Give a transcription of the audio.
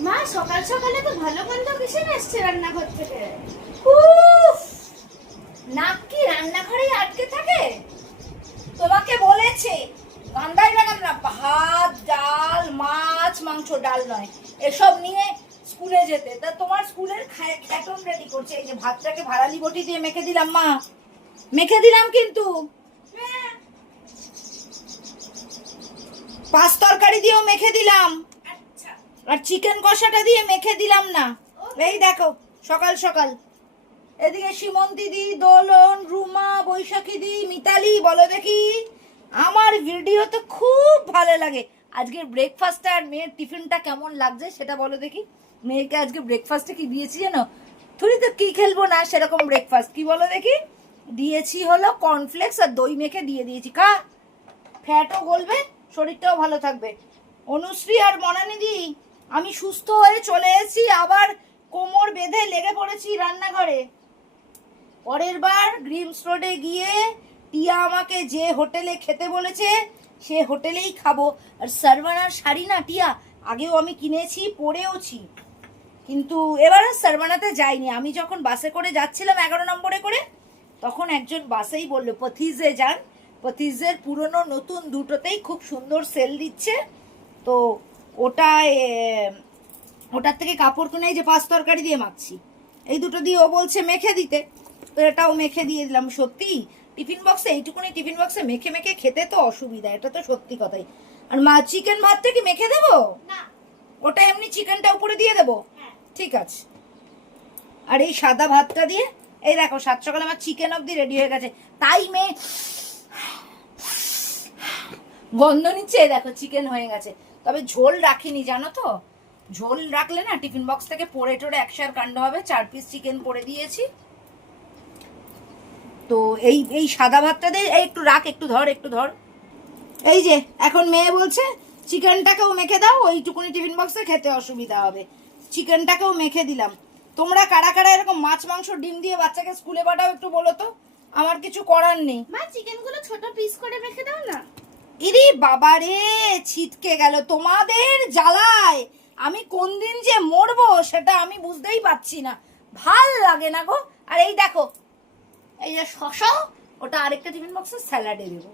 মা সকাল সকালে তো ভালো গন্ধ কিসের এসছে রান্নাঘর থেকে? উফ! নাক কি রান্নাঘরে আটকে থাকে? তোমাকে বলেছে গান্দাই লাগান না ভাত ডাল মাছ মাংস ডাল নয় এসব নিয়ে স্কুলে যেতে। তা তোমার স্কুলের খ্যাটন রেডি করছে এই যে ভাতটাকে ভাড়ালি বটি দিয়ে মেখে দিলাম মা। মেখে দিলাম কিন্তু। পাঁচ তরকারি দিয়েও মেখে দিলাম। আচ্ছা। আর চিকেন কষাটা দিয়ে মেখে দিলাম না। এই দেখো সকাল সকাল। এদিকে সীমন্তী দি দোলন রুমা বৈশাখী দি মিতালি বলো দেখি। আমার ভিডিও তো খুব ভালো লাগে। আজকের ব্রেকফাস্টটা আর মেয়ের টিফিনটা কেমন লাগছে সেটা বলো দেখি। মেয়েকে আজকে ব্রেকফাস্টে কি দিয়েছি জানো? থুড়ি তো কি খেলব না সেরকম ব্রেকফাস্ট কি বলো দেখি? দিয়েছি হলো কর্নফ্লেক্স আর দই মেখে দিয়ে দিয়েছি। খা। ফ্যাটও গলবে। শরীরটাও ভালো থাকবে। অনুশ্রী আর মনানিদি আমি সুস্থ হয়ে চলে এসেছি, আবার কোমর বেঁধে লেগে পড়েছি রান্নাঘরে। পরের বার গ্রিমস রোডে গিয়ে টিয়া আমাকে যে হোটেলে খেতে বলেছে, সে হোটেলেই খাব। আর সারভানার শাড়ি না টিয়া, আগেও আমি কিনেছি, পরেওছি। কিন্তু এবার আর সারভানাতে যাইনি। আমি যখন বাসে করে যাচ্ছিলাম এগারো নম্বরে করে, তখন একজন বাসেই বলল পথিজে যান পথিজের পুরনো নতুন দুটোতেই খুব সুন্দর সেল দিচ্ছে। তো ওটা ওটার থেকে কাপড় কিনে এই যে পাঁচ তরকারি দিয়ে মাখছি। এই দুটো দিয়ে ও বলছে মেখে দিতে। তো এটাও মেখে দিয়ে দিলাম। সত্যি টিফিন বক্সে এইটুকুনি টিফিন বক্সে মেখে মেখে খেতে তো অসুবিধা এটা তো সত্যি কথাই। আর মা চিকেন ভাতটা কি মেখে দেবো? না। ওটা এমনি চিকেনটা উপরে দিয়ে দেবো? হ্যাঁ। ঠিক আছে। আর এই সাদা ভাতটা দিয়ে এই দেখো সাত সকালে আমার চিকেন অবধি রেডি হয়ে গেছে। তাই মেয়ে গন্ধ নিচ্ছে, দেখো চিকেন হয়ে গেছে। তবে ঝোল রাখিনি, জানো তো? ঝোল রাখলে না, টিফিন বক্স থেকে পড়ে টোড়ে একশার কাণ্ড হবে, চার পিস চিকেন করে দিয়েছি। তো এই এই সাদা ভাতটা দিয়ে একটু রাখ, একটু ধর একটু ধর। এই যে, এখন মেয়ে বলছে, চিকেনটাকেও মেখে দাও, ওইটুকুনি টিফিন বক্সে খেতে অসুবিধা হবে। চিকেনটাকেও মেখে দিলাম। তোমরা কারা কারা এরকম মাছ, মাংস, ডিম দিয়ে বাচ্চাকে স্কুলে পাঠাও একটু বলো তো? আমার কিছু করার নেই। মা, চিকেনগুলো ছোট পিস করে রেখে দাও না। ইরি বাবা রে, ছিটকে গেল তোমাদের জ্বালায়। আমি কোন দিন যে মরবো সেটা আমি বুঝতেই পারছি না। ভালো লাগে না গো। আর এই দেখো, এই যে শশা ওটা আরেকটা টিফিন বক্সে স্যালাডে দেবো।